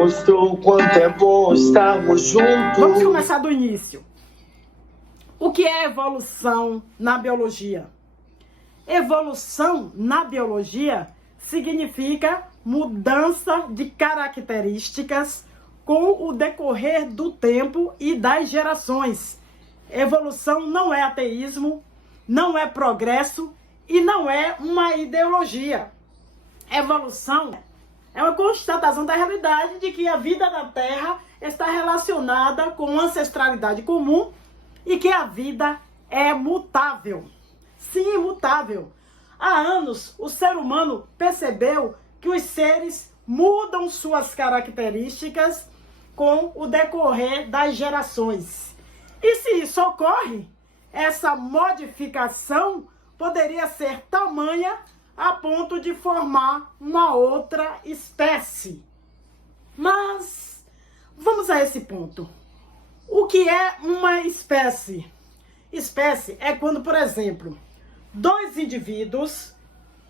mostrou quanto é bom estarmos juntos. Vamos começar do início. O que é evolução na biologia? Evolução na biologia significa mudança de características com o decorrer do tempo e das gerações. Evolução não é ateísmo, não é progresso e não é uma ideologia. Evolução é uma constatação da realidade de que a vida na Terra está relacionada com ancestralidade comum e que a vida é mutável. Sim, mutável. Há anos, o ser humano percebeu que os seres mudam suas características com o decorrer das gerações. E se isso ocorre, essa modificação poderia ser tamanha a ponto de formar uma outra espécie. Mas vamos a esse ponto. O que é uma espécie? Espécie é quando, por exemplo, dois indivíduos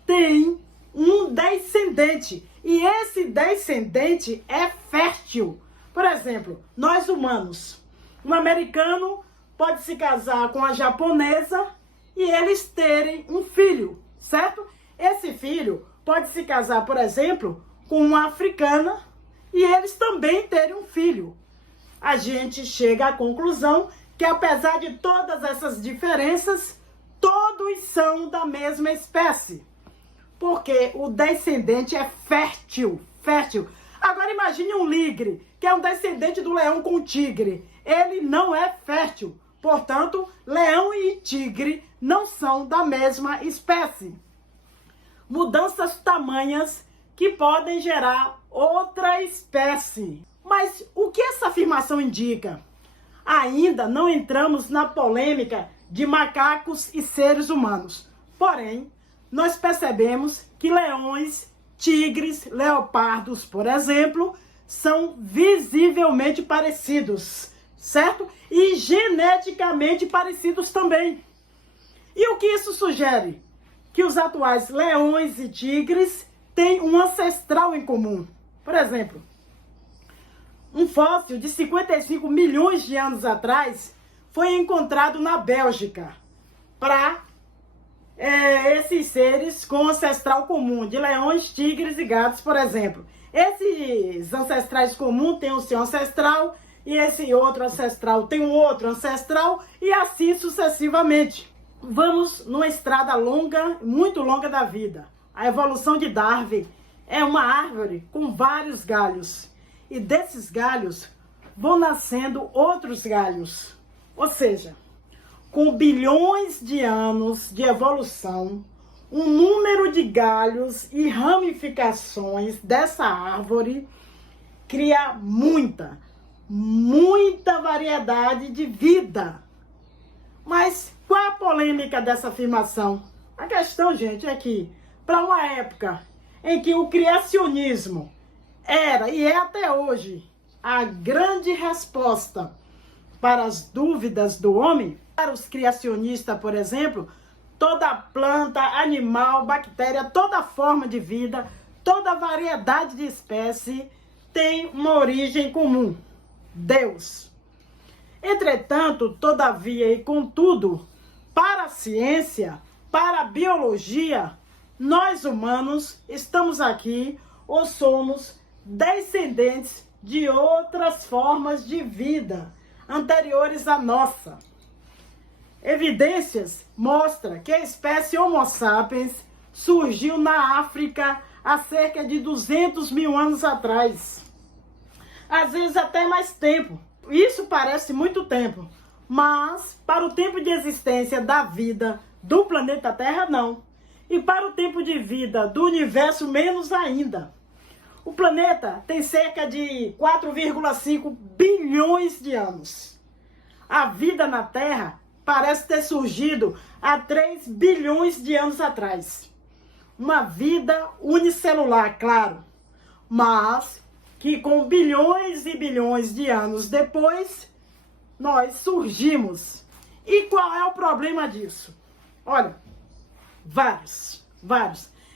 têm um descendente e esse descendente é fértil. Por exemplo, nós humanos, um americano pode se casar com a japonesa e eles terem um filho, certo? Esse filho pode se casar, por exemplo, com uma africana e eles também terem um filho. A gente chega à conclusão que, apesar de todas essas diferenças, todos são da mesma espécie. Porque o descendente é fértil, fértil. Agora imagine um ligre, que é um descendente do leão com o tigre. Ele não é fértil. Portanto, leão e tigre não são da mesma espécie. Mudanças tamanhas que podem gerar outra espécie. Mas o que essa afirmação indica? Ainda não entramos na polêmica de macacos e seres humanos. Porém, nós percebemos que leões, tigres, leopardos, por exemplo, são visivelmente parecidos, certo? E geneticamente parecidos também. E o que isso sugere? Que os atuais leões e tigres têm um ancestral em comum. Por exemplo, um fóssil de 55 milhões de anos atrás foi encontrado na Bélgica para esses seres com ancestral comum, de leões, tigres e gatos, por exemplo. Esses ancestrais comuns têm o seu ancestral e esse outro ancestral tem um outro ancestral e assim sucessivamente. Vamos numa estrada longa, muito longa da vida. A evolução de Darwin é uma árvore com vários galhos. E desses galhos vão nascendo outros galhos. Ou seja, com bilhões de anos de evolução, um número de galhos e ramificações dessa árvore cria muita variedade de vida. Mas qual é a polêmica dessa afirmação? A questão, gente, é que para uma época em que o criacionismo era e é até hoje a grande resposta para as dúvidas do homem, para os criacionistas, por exemplo, toda planta, animal, bactéria, toda forma de vida, toda variedade de espécie tem uma origem comum: Deus. Entretanto, todavia e contudo, para a ciência, para a biologia, nós humanos estamos aqui ou somos descendentes de outras formas de vida anteriores à nossa. Evidências mostram que a espécie Homo sapiens surgiu na África há cerca de 200 mil anos atrás. Às vezes até mais tempo. Isso parece muito tempo, mas para o tempo de existência da vida do planeta Terra, não. E para o tempo de vida do universo, menos ainda. O planeta tem cerca de 4,5 bilhões de anos. A vida na Terra parece ter surgido há 3 bilhões de anos atrás. Uma vida unicelular, claro, mas que com bilhões e bilhões de anos depois, nós surgimos. E qual é o problema disso? Olha, vários.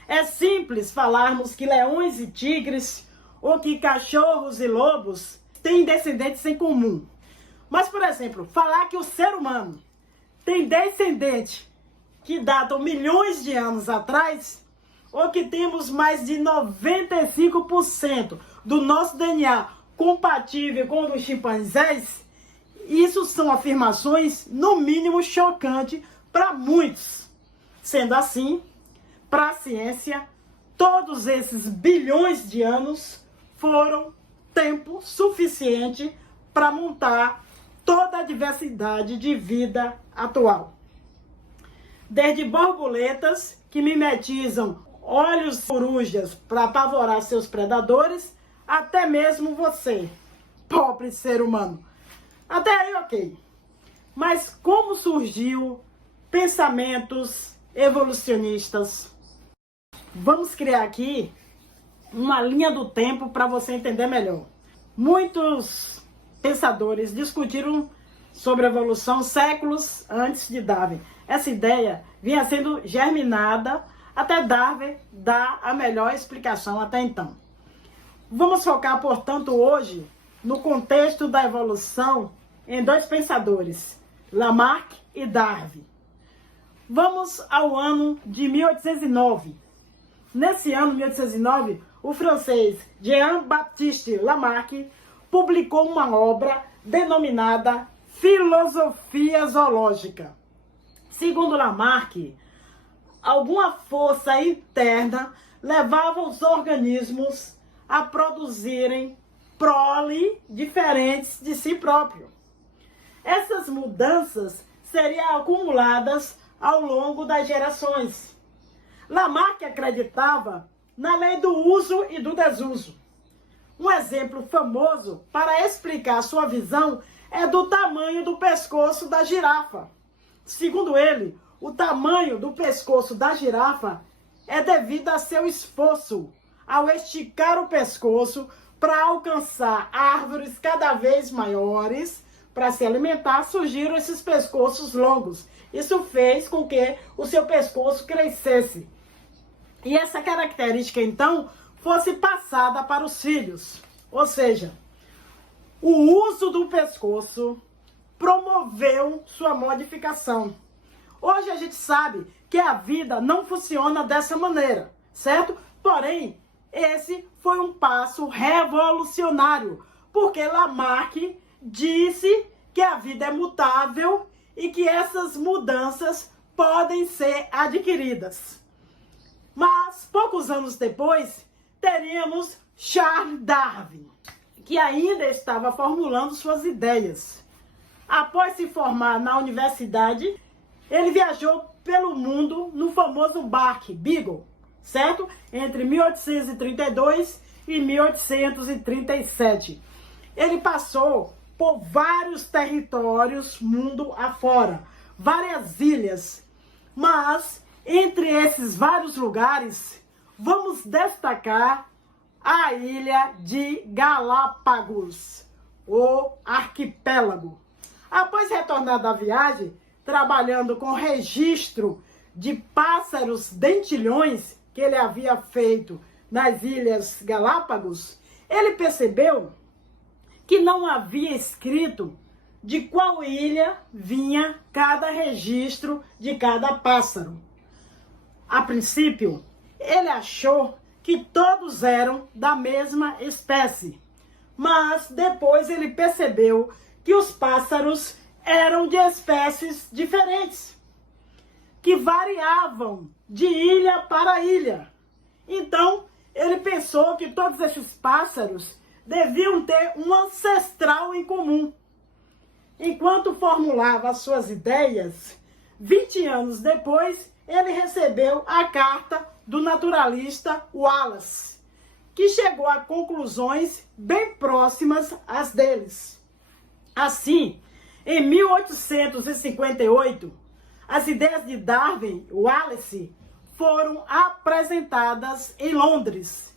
É simples falarmos que leões e tigres ou que cachorros e lobos têm descendentes em comum. Mas, por exemplo, falar que o ser humano tem descendentes que datam milhões de anos atrás, ou que temos mais de 95% do nosso DNA compatível com o dos chimpanzés, isso são afirmações, no mínimo, chocantes para muitos. Sendo assim, para a ciência, todos esses bilhões de anos foram tempo suficiente para montar toda a diversidade de vida atual. Desde borboletas que mimetizam olhos de corujas para apavorar seus predadores, até mesmo você, pobre ser humano. Até aí, ok. Mas como surgiu pensamentos evolucionistas? Vamos criar aqui uma linha do tempo para você entender melhor. Muitos pensadores discutiram sobre a evolução séculos antes de Darwin. Essa ideia vinha sendo germinada até Darwin dar a melhor explicação até então. Vamos focar, portanto, hoje no contexto da evolução em dois pensadores, Lamarck e Darwin. Vamos ao ano de 1809. Nesse ano, 1809, o francês Jean-Baptiste Lamarck publicou uma obra denominada Filosofia Zoológica. Segundo Lamarck, alguma força interna levava os organismos a produzirem prole diferentes de si próprio. Essas mudanças seriam acumuladas ao longo das gerações. Lamarck acreditava na lei do uso e do desuso. Um exemplo famoso para explicar sua visão é do tamanho do pescoço da girafa. Segundo ele, o tamanho do pescoço da girafa é devido a seu esforço ao esticar o pescoço para alcançar árvores cada vez maiores. Para se alimentar, surgiram esses pescoços longos. Isso fez com que o seu pescoço crescesse. E essa característica, então, fosse passada para os filhos. Ou seja, o uso do pescoço promoveu sua modificação. Hoje a gente sabe que a vida não funciona dessa maneira, certo? Porém, esse foi um passo revolucionário, porque Lamarck disse que a vida é mutável e que essas mudanças podem ser adquiridas. Mas, poucos anos depois, teríamos Charles Darwin, que ainda estava formulando suas ideias. Após se formar na universidade, ele viajou pelo mundo no famoso barco Beagle, certo? Entre 1832 e 1837. Ele passou por vários territórios mundo afora, várias ilhas, mas entre esses vários lugares, vamos destacar a ilha de Galápagos, o arquipélago. Após retornar da viagem, trabalhando com registro de pássaros dentilhões que ele havia feito nas Ilhas Galápagos, ele percebeu que não havia escrito de qual ilha vinha cada registro de cada pássaro. A princípio, ele achou que todos eram da mesma espécie, mas depois ele percebeu que os pássaros eram de espécies diferentes, que variavam de ilha para ilha. Então, ele pensou que todos esses pássaros deviam ter um ancestral em comum. Enquanto formulava as suas ideias, 20 anos depois, ele recebeu a carta do naturalista Wallace, que chegou a conclusões bem próximas às deles. Assim, em 1858, as ideias de Darwin e Wallace foram apresentadas em Londres.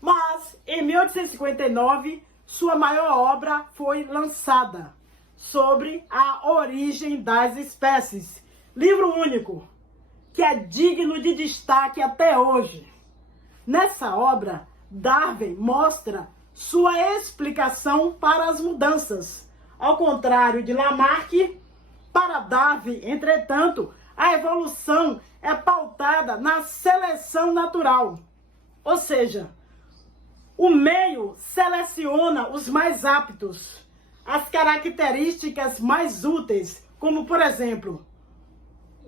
Mas, em 1859, sua maior obra foi lançada, sobre a origem das espécies. Livro único, que é digno de destaque até hoje. Nessa obra, Darwin mostra sua explicação para as mudanças. Ao contrário de Lamarck, para Darwin, entretanto, a evolução é pautada na seleção natural. Ou seja, o meio seleciona os mais aptos, as características mais úteis, como, por exemplo,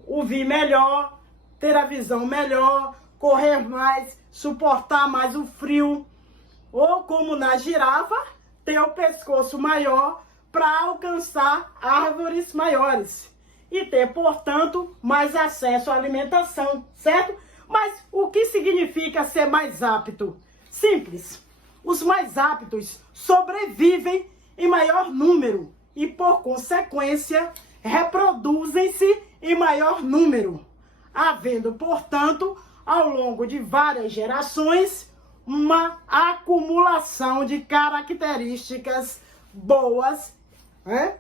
ouvir melhor, ter a visão melhor, correr mais, suportar mais o frio, ou como na girafa, ter o pescoço maior para alcançar árvores maiores e ter, portanto, mais acesso à alimentação, certo? Mas o que significa ser mais apto? Simples. Os mais aptos sobrevivem em maior número e, por consequência, reproduzem-se em maior número, havendo, portanto, ao longo de várias gerações, uma acumulação de características boas,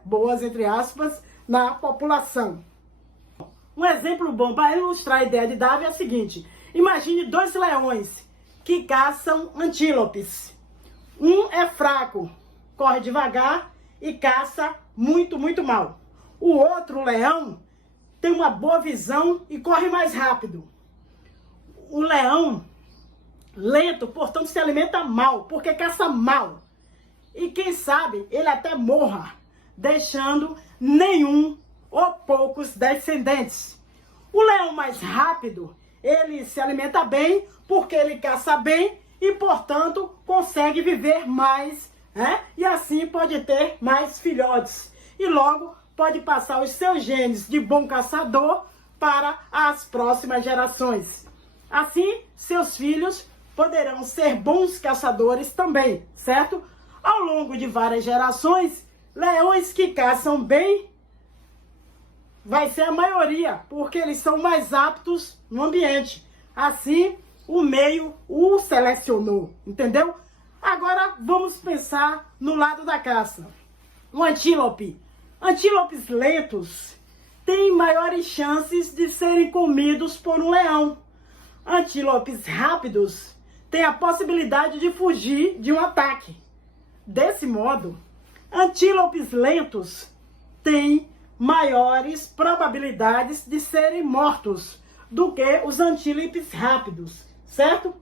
boas entre aspas, na população. Um exemplo bom para ilustrar a ideia de Darwin é o seguinte: imagine 2 leões que caçam antílopes. Um é fraco, corre devagar e caça muito, muito mal. O outro leão tem uma boa visão e corre mais rápido. O leão lento, portanto, se alimenta mal, porque caça mal. E quem sabe ele até morra, deixando nenhum ou poucos descendentes. O leão mais rápido, ele se alimenta bem, porque ele caça bem e, portanto, consegue viver mais, e assim pode ter mais filhotes. E logo pode passar os seus genes de bom caçador para as próximas gerações. Assim, seus filhos poderão ser bons caçadores também, certo? Ao longo de várias gerações, leões que caçam bem vai ser a maioria, porque eles são mais aptos no ambiente. Assim, o meio o selecionou, entendeu? Agora, vamos pensar no lado da caça. O antílope. Antílopes lentos têm maiores chances de serem comidos por um leão. Antílopes rápidos têm a possibilidade de fugir de um ataque. Desse modo, antílopes lentos têm maiores probabilidades de serem mortos do que os antílopes rápidos, certo?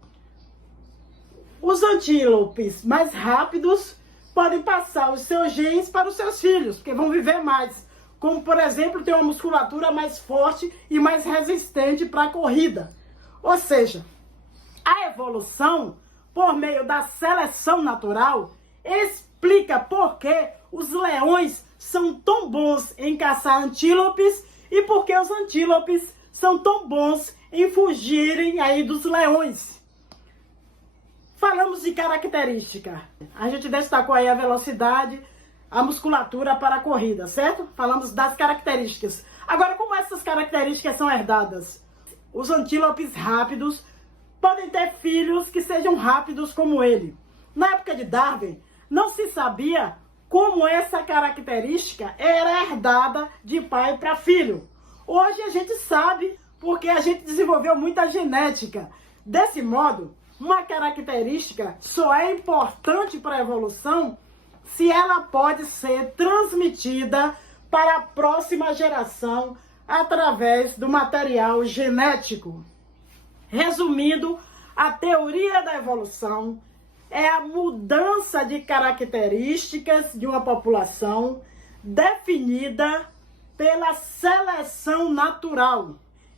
Os antílopes mais rápidos podem passar os seus genes para os seus filhos, porque vão viver mais. Como, por exemplo, ter uma musculatura mais forte e mais resistente para a corrida. Ou seja, a evolução, por meio da seleção natural, explica por que os leões são tão bons em caçar antílopes e por que os antílopes são tão bons em fugirem aí dos leões. Falamos de característica. A gente destacou aí a velocidade, a musculatura para a corrida, certo? Falamos das características. Agora, como essas características são herdadas? Os antílopes rápidos podem ter filhos que sejam rápidos como ele. Na época de Darwin, não se sabia como essa característica era herdada de pai para filho. Hoje a gente sabe porque a gente desenvolveu muita genética. Desse modo, uma característica só é importante para a evolução se ela pode ser transmitida para a próxima geração através do material genético. Resumindo, a teoria da evolução é a mudança de características de uma população definida pela seleção natural,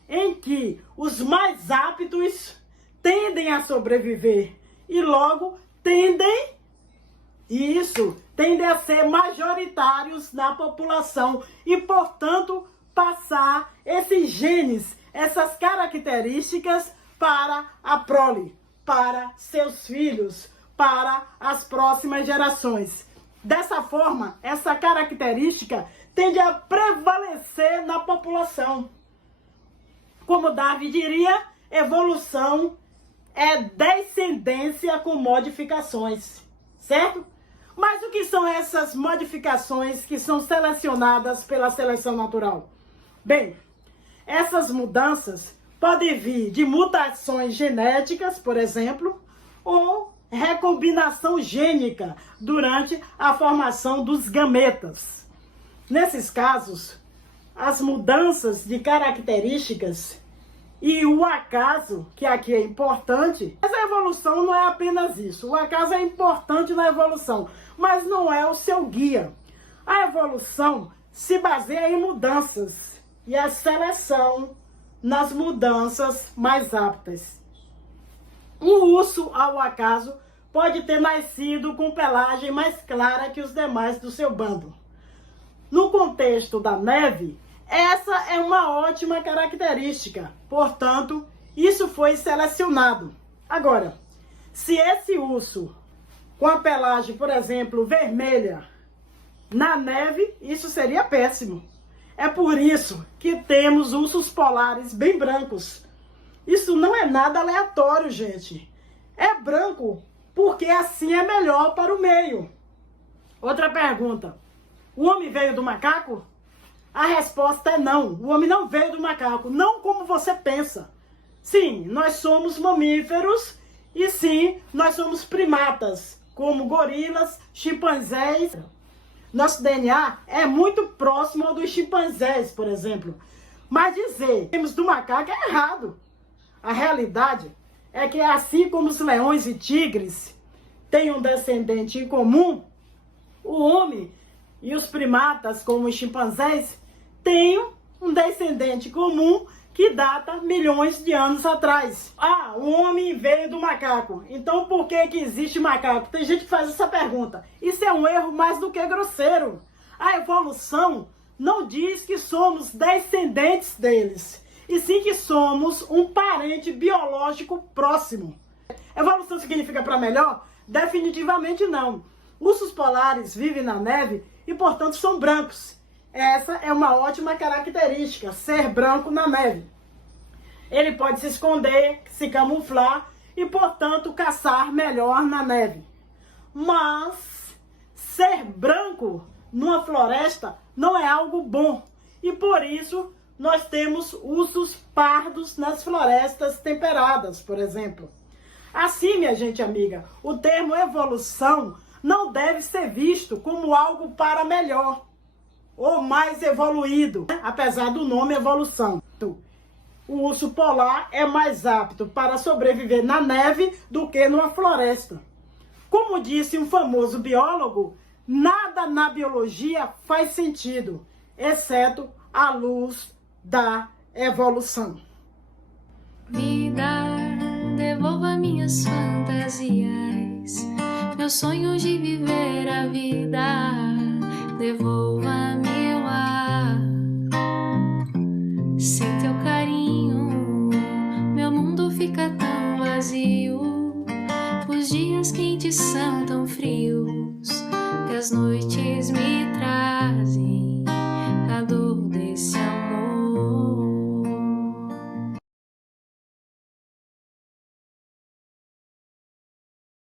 em que os mais aptos tendem a sobreviver e logo tendem a ser majoritários na população e, portanto, passar esses genes, essas características para a prole, para seus filhos, para as próximas gerações. Dessa forma, essa característica tende a prevalecer na população. Como Darwin diria, evolução é descendência com modificações, certo? Mas o que são essas modificações que são selecionadas pela seleção natural? Bem, essas mudanças podem vir de mutações genéticas, por exemplo, ou recombinação gênica durante a formação dos gametas. Nesses casos, as mudanças de características e o acaso, que aqui é importante, mas a evolução não é apenas isso. O acaso é importante na evolução, mas não é o seu guia. A evolução se baseia em mudanças e a seleção nas mudanças mais aptas. Um urso, ao acaso, pode ter nascido com pelagem mais clara que os demais do seu bando. No contexto da neve, essa é uma ótima característica, portanto, isso foi selecionado. Agora, se esse urso com a pelagem, por exemplo, vermelha, na neve, isso seria péssimo. É por isso que temos ursos polares bem brancos. Isso não é nada aleatório, gente. É branco porque assim é melhor para o meio. Outra pergunta. O homem veio do macaco? A resposta é não. O homem não veio do macaco. Não como você pensa. Sim, nós somos mamíferos e sim, nós somos primatas, como gorilas, chimpanzés. Nosso DNA é muito próximo ao dos chimpanzés, por exemplo. Mas dizer que temos do macaco é errado. A realidade é que assim como os leões e tigres têm um descendente em comum, o homem e os primatas, como os chimpanzés, têm um descendente comum que data milhões de anos atrás. Ah, o homem veio do macaco. Então por que existe macaco? Tem gente que faz essa pergunta. Isso é um erro mais do que grosseiro. A evolução não diz que somos descendentes deles, e sim que somos um parente biológico próximo. Evolução significa para melhor? Definitivamente não. Ursos polares vivem na neve e, portanto, são brancos. Essa é uma ótima característica, ser branco na neve. Ele pode se esconder, se camuflar e, portanto, caçar melhor na neve. Mas ser branco numa floresta não é algo bom. E por isso nós temos ursos pardos nas florestas temperadas, por exemplo. Assim, minha gente amiga, o termo evolução não deve ser visto como algo para melhor ou mais evoluído, apesar do nome evolução. O urso polar é mais apto para sobreviver na neve do que numa floresta. Como disse um famoso biólogo, nada na biologia faz sentido, exceto a luz da evolução. Vida, devolva minhas fantasias, meus sonhos de viver a vida, devolva-me o ar. Sem teu carinho, meu mundo fica tão vazio. Os dias quentes são tão frios que as noites me